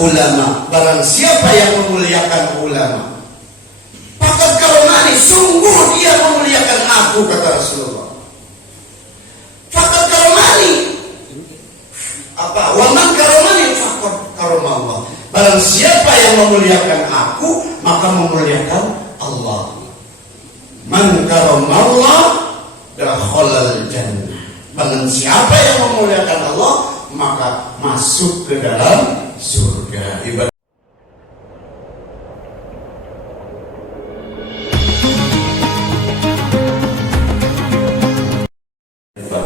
ulama, barang siapa yang memuliakan ulama, faqad karomani, sungguh dia memuliakan aku, kata Rasulullah. Faqad karomani, apa? Wa man karomani faqad karomallah. Barang siapa yang memuliakan aku, maka memuliakan Allah. Man karomallah dakhalal jannah. Barang siapa yang memuliakan Allah, maka masuk ke dalam surga.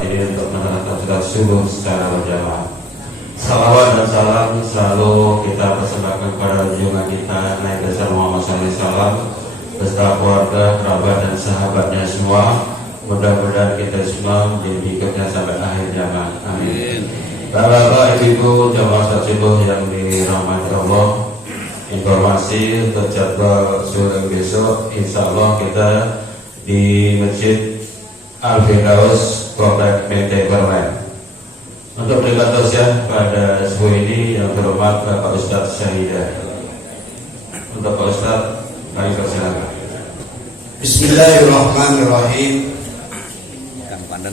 Ini untuk menerangkan sudah subuh secara berjamaah. Salawat dan salam selalu kita persembahkan kepada junjungan kita Nabi besar Muhammad SAW beserta keluarga, kerabat dan sahabatnya semua. Mudah-mudahan kita semua menjadi ikutnya sampai akhir zaman. Amin. Bapak Ibu jamaah salat subuh yang dirahmati Allah, informasi untuk jadwal sore besok, insya Allah kita di Masjid Al-Firdaus Komplek PT Permen. Untuk berikan tausiah pada subuh ini yang terhormat Bapak Ustadz Syahidah. Untuk Pak Ustadz, kami persilakan. Bismillahirrahmanirrahim.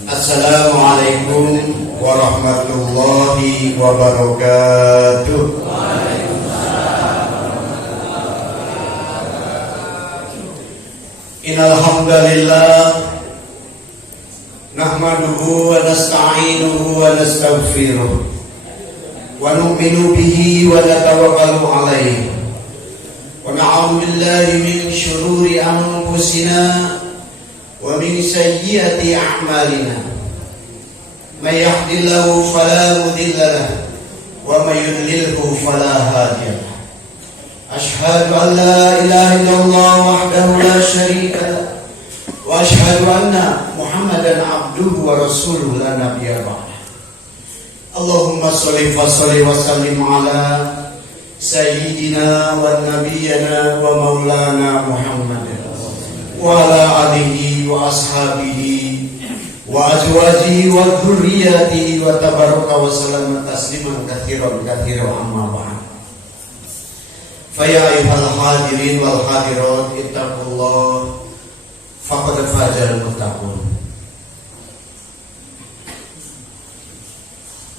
Assalamualaikum warahmatullahi wabarakatuh. Innal hamdalillah nahmaduhu wa nasta'inuhu wa nastaghfiruh wa nu'minu bihi wa natawakkalu alaihi wa na'udzu billahi min syururi anfusina wa min sayyiati a'malina. May yahdihillahu fala mudilla lahu wa may yudlilhu fala hadiya lahu. Ashhadu an la ilaha illallah wahdahu la syarika lahu wa ashhadu anna Muhammadan abduhu wa rasuluhu la nabiyya ba'dah. Allahumma sholli wa sallim ala sayyidina wa nabiyyina wa maulana Muhammad wa ala alihi wa ashabihi wa azwajihi wa dhurriyyatihi wa tabaraka wa sallama tasliman katsiran amma ba'd. Fa ya ayyuhal hadirin wal hadirat ittaqullah faqad fazal muttaqun.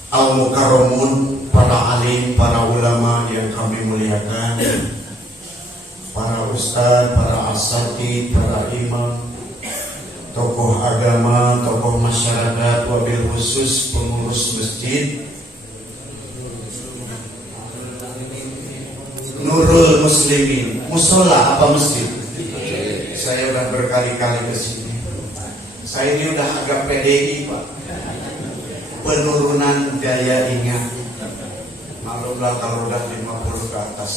Al-mukarramun, para alim, para ulama yang kami muliakan, para ustaz, para asatidz, para imam, tokoh agama, tokoh masyarakat, wabil khusus pengurus masjid Nurul Muslimin. Musola apa masjid? Saya udah berkali-kali ke sini. Saya ini udah agak PDI, Pak. Penurunan daya ingat. Maklumlah kalau udah 50 ke atas.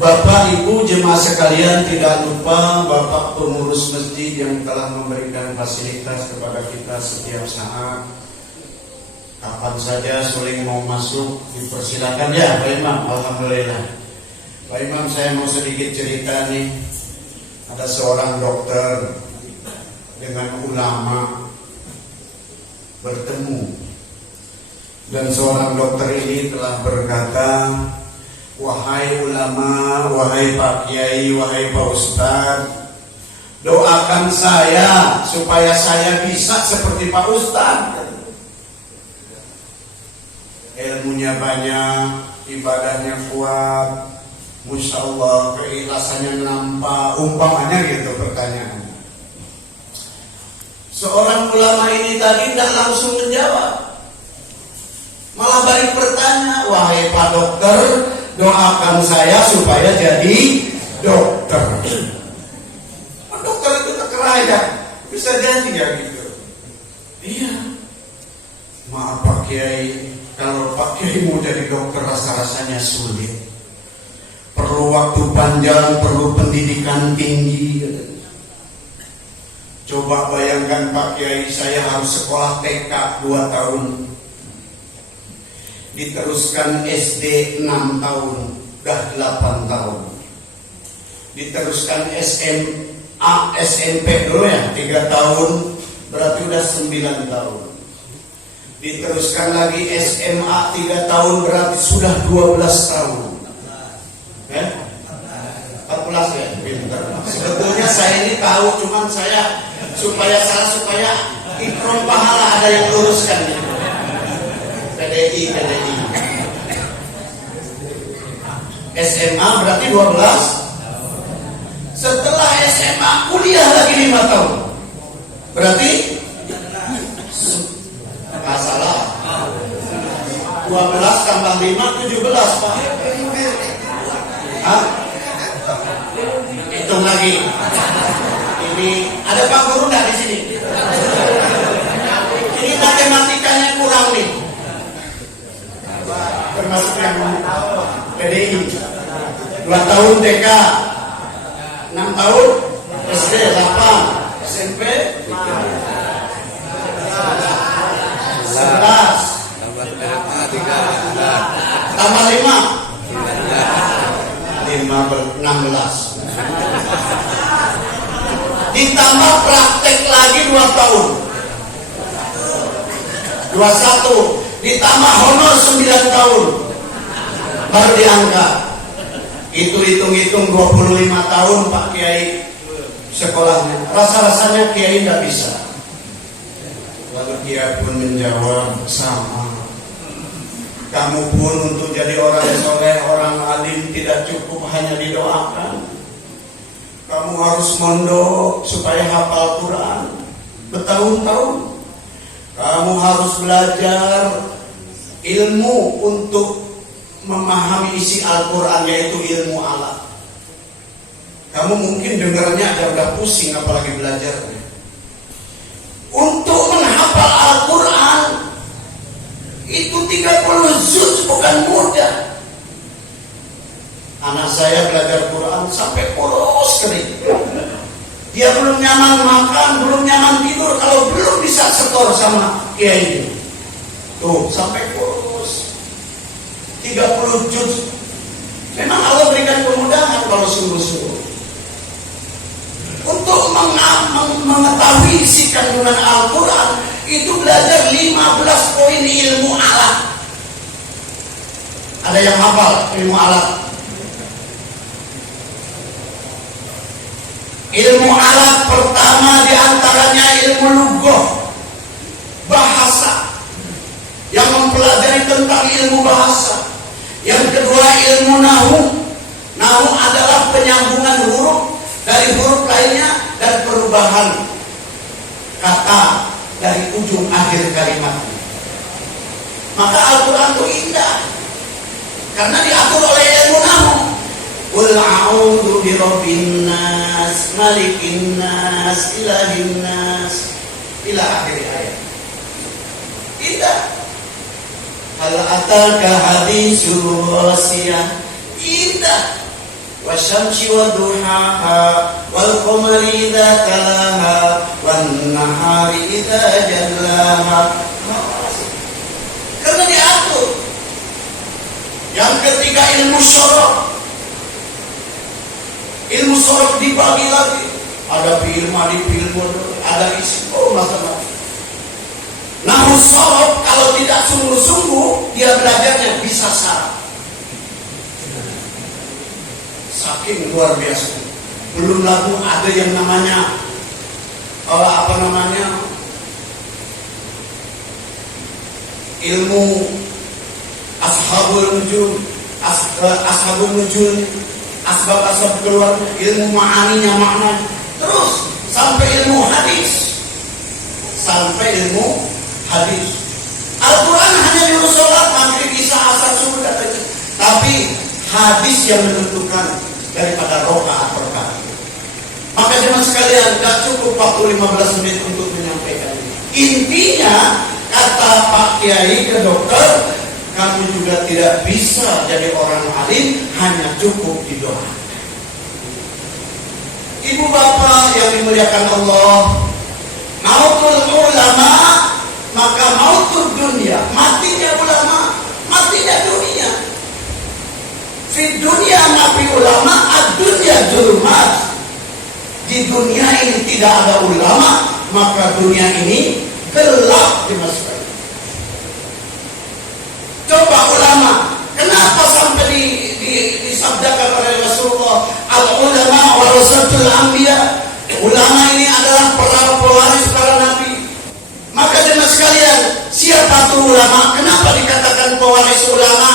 Bapak Ibu jemaah sekalian, tidak lupa Bapak pengurus masjid yang telah memberikan fasilitas kepada kita setiap saat. Kapan saja suling mau masuk dipersilakan ya Pak Imam. Alhamdulillah. Pak Imam, saya mau sedikit cerita nih. Ada seorang dokter dengan ulama bertemu, dan seorang dokter ini telah berkata, wahai ulama, wahai Pak Kiai, wahai Pak Ustadz, doakan saya supaya saya bisa seperti Pak Ustadz. Ilmunya banyak, ibadahnya kuat, Masya Allah, keikhlasannya nampak, umpamanya gitu pertanyaannya. Seorang ulama ini tadi tidak langsung menjawab, malah balik bertanya, wahai Pak Dokter, doakan saya supaya jadi dokter. Pak dokter itu terkeraya, bisa jadi ya gitu. Iya. Maaf Pak Kiai, kalau Pak Kiai mau jadi dokter rasa-rasanya sulit. Perlu waktu panjang, perlu pendidikan tinggi. Coba bayangkan Pak Kiai, saya harus sekolah TK 2 tahun, diteruskan SD 6 tahun, udah 8 tahun, diteruskan SMA, SMP dulu ya 3 tahun, berarti udah 9 tahun. Diteruskan lagi SMA 3 tahun berarti sudah 12 tahun. 14 ya, pintar. Sebetulnya saya ini tahu, cuman saya supaya ikram pahala ada yang luruskan. PDI. SMA berarti 12. Setelah SMA kuliah lagi 5 tahun. Berarti nggak salah. 12 tambah 5 17, Pak. Hah? Hitung lagi. Ini ada Pak Guru nggak di sini? Ini matematikanya kurang nih. Termasuk yang PDI. 2 tahun TK, 6 tahun SD, 8 SMP, 11 tambah 5 16. Ditambah praktek lagi 2 tahun 21. Ditambah honor 9 tahun baru diangkat. Itu hitung-hitung 25 tahun Pak Kiai sekolahnya. Rasa-rasanya Kiai tidak bisa. Lalu dia pun menjawab, sama. Kamu pun untuk jadi orang soleh, orang alim tidak cukup hanya didoakan. Kamu harus mondok supaya hafal Quran bertahun-tahun. Kamu harus belajar ilmu untuk memahami isi Al-Quran, yaitu ilmu alat. Kamu mungkin dengarnya aja udah pusing, apalagi belajarnya. Untuk menghafal Al-Quran itu 30 juz bukan mudah. Anak saya belajar Quran sampai poros kering. Dia belum nyaman makan, belum nyaman tidur kalau belum bisa setor sama kiai. Tuh, sampai poros. 30 juz. Memang Allah berikan kemudahan kalau sungguh-sungguh. Untuk mengetahui isi kandungan Al-Quran, itu belajar 15 poin ilmu alat. Ada yang hafal ilmu alat? Ilmu alat pertama diantaranya ilmu lughah, bahasa, yang mempelajari tentang ilmu bahasa. Yang kedua ilmu nahu. Nahu adalah penyambungan huruf dari huruf lainnya dan perubahan kata dari ujung akhir kalimat. Maka Al-Quran itu indah karena diatur oleh ilmu nahu. Qul a'udzu birabbin nas, malikin nas, ilahin nas, ila akhir ayat. Indah. Hal ataka hadisul ghasiyah. Indah. Wasyamsi waduhaha wal qamari idza talaha wan nahari idza jallaha. Karena diatur. Yang ketiga ilmu syaraf. Ilmu sorok dibagi lagi. Ada firman, ada isi. Oh, masalah. Nahu sorok kalau tidak sungguh-sungguh dia belajarnya bisa salah. Saking luar biasa. Belum lagi ada yang namanya ilmu ashabul nujum, asbab keluar, ilmu ma'aninya, makna, terus sampai ilmu hadis. Al-Quran hanya nyuruh sholat, maghrib, isya, asar, subuh, tapi hadis yang menentukan daripada rokaat. Maka jemaah sekalian, tidak cukup waktu 15 menit untuk menyampaikan ini. Intinya kata Pak Kiai ke dokter, kamu juga tidak bisa jadi orang alim hanya cukup didoakan. Ibu bapak yang dimuliakan Allah, mautul ulama maka mautul dunia. Matinya ulama, matinya dunia. Di dunia nabi ulama, ad-dunya zulmat. Di dunia ini tidak ada ulama, maka dunia ini gelap di masyarakat. Coba ulama, kenapa sampai disabdakan oleh Rasulullah, al ulama warasatul anbiya, ulama ini adalah para pewaris para nabi. Maka jemaah sekalian, siapa itu ulama? Kenapa dikatakan pewaris ulama?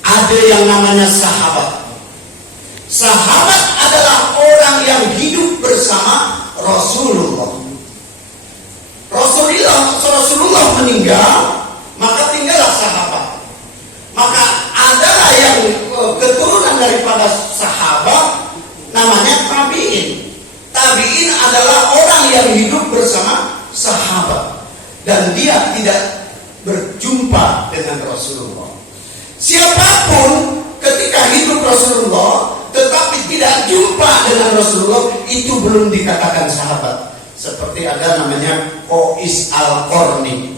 Ada yang namanya sahabat. Sahabat adalah orang yang hidup bersama Rasulullah. Rasulullah meninggal, maka tinggallah sahabat. Maka adalah yang keturunan daripada sahabat, namanya tabi'in. Tabi'in adalah orang yang hidup bersama sahabat dan dia tidak berjumpa dengan Rasulullah. Siapapun ketika hidup Rasulullah tetapi tidak jumpa dengan Rasulullah, itu belum dikatakan sahabat. Seperti ada namanya Qais Al-Qarni,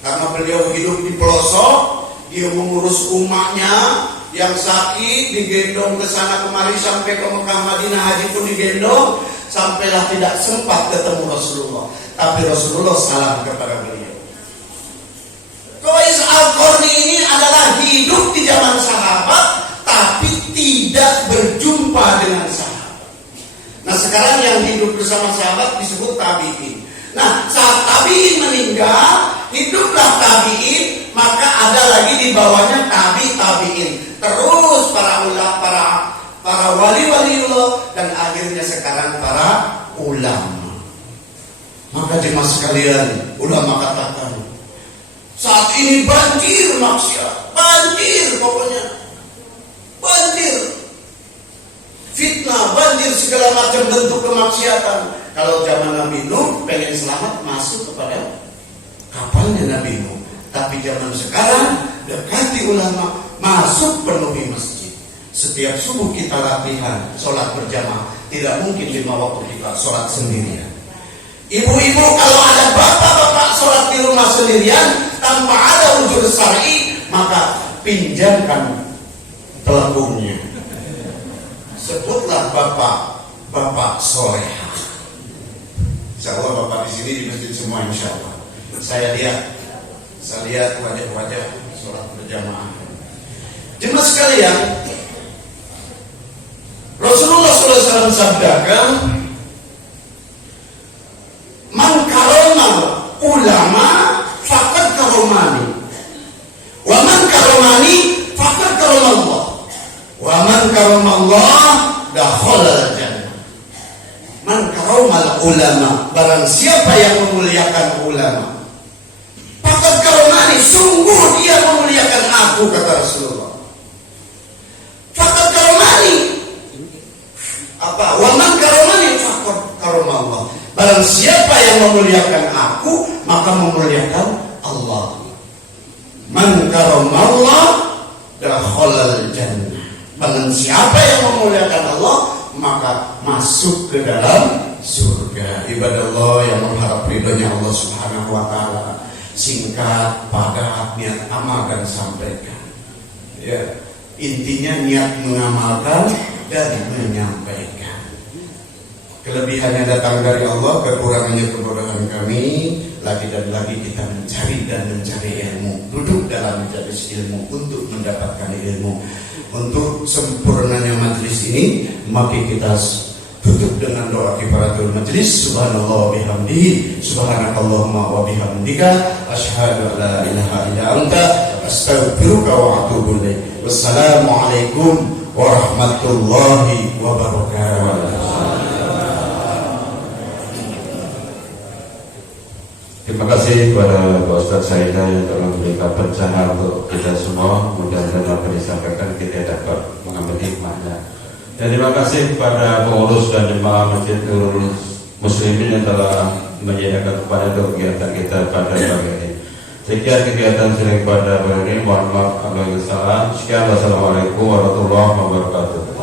karena beliau hidup di pelosok, dia mengurus umatnya yang sakit, digendong ke sana kemari sampai ke Mekah Madinah, haji pun digendong, sampailah tidak sempat ketemu Rasulullah. Tapi Rasulullah salam kepada beliau. Qais Al-Qarni ini adalah hidup di zaman sahabat, tapi tidak berjumpa dengan sahabat. Nah sekarang yang hidup bersama sahabat disebut tabi'in. Nah saat tabi'in meninggal, hiduplah tabi'in, maka ada lagi di bawahnya tabi'in. Terus para wali-waliullah, dan akhirnya sekarang para ulama. Maka jemaah sekalian, ulama katakan, saat ini banjir maksiat, banjir pokoknya, banjir fitnah, banjir segala macam bentuk kemaksiatan. Kalau zaman Nabi Nuh pengen selamat, masuk kepada kapalnya Nabi Nuh. Tapi zaman sekarang dekati ulama, masuk penuhi masjid. Setiap subuh kita latihan sholat berjamaah. Tidak mungkin 5 waktu kita sholat sendirian. Ibu-ibu kalau ada bapak-bapak sholat di rumah sendirian tanpa ada unsur syar'i, maka pinjamkan telekungnya. Sebutlah bapak soleh. Insya Allah bapak di sini di masjid semua, insya Allah. Saya lihat wajah-wajah sholat berjamaah. Jemaah sekalian, Rasulullah SAW sabdakan, man karomal ulama faqad karomani, wa man karomani faqad karomallah, wa man karomallah dakhala jannah. Man karomal ulama, barang siapa yang memuliakan ulama, faqad karomani, sungguh dia memuliakan aku, kata Rasulullah. Faqad karomani apa? Wa man karomani faqad karomallah, barang siapa yang memuliakan aku, maka memuliakan Allah. Man karomallah dakhalal jannah, barang siapa yang memuliakan Allah, maka masuk ke dalam surga. Ibadah Allah yang mengharap ridhonya Allah Subhanahu wa taala. Singkat, padat, niat amalkan, sampaikan. Ya, intinya niat mengamalkan dan menyampaikan. Kelebihannya datang dari Allah, kekurangannya kebodohan kami. Lagi dan lagi kita mencari ilmu, duduk dalam majelis ilmu untuk mendapatkan ilmu. Untuk sempurnanya majelis ini, maka kita tutup dengan doa kifaratul majelis. Subhanallah bihamdihi, subhanakallahumma wa bihamdika, asyhadu an la ilaha illa anta, astaghfiruka wa atubu ilaik. Wassalamualaikum warahmatullahi wabarakatuh. Terima kasih kepada Pak Ustadz Saida yang telah memberikan pencerahan untuk kita semua. Mudah-mudahan apa yang disampaikan kita dapat mengambil hikmahnya. Dan terima kasih kepada pengurus dan jemaah Masjid Nurul Muslimin yang telah menyediakan kepada kegiatan kita pada pagi ini. Sekian kegiatan sering pada pagi ini. Mohon maaf apabila salah. Sekian, wassalamualaikum warahmatullahi wabarakatuh.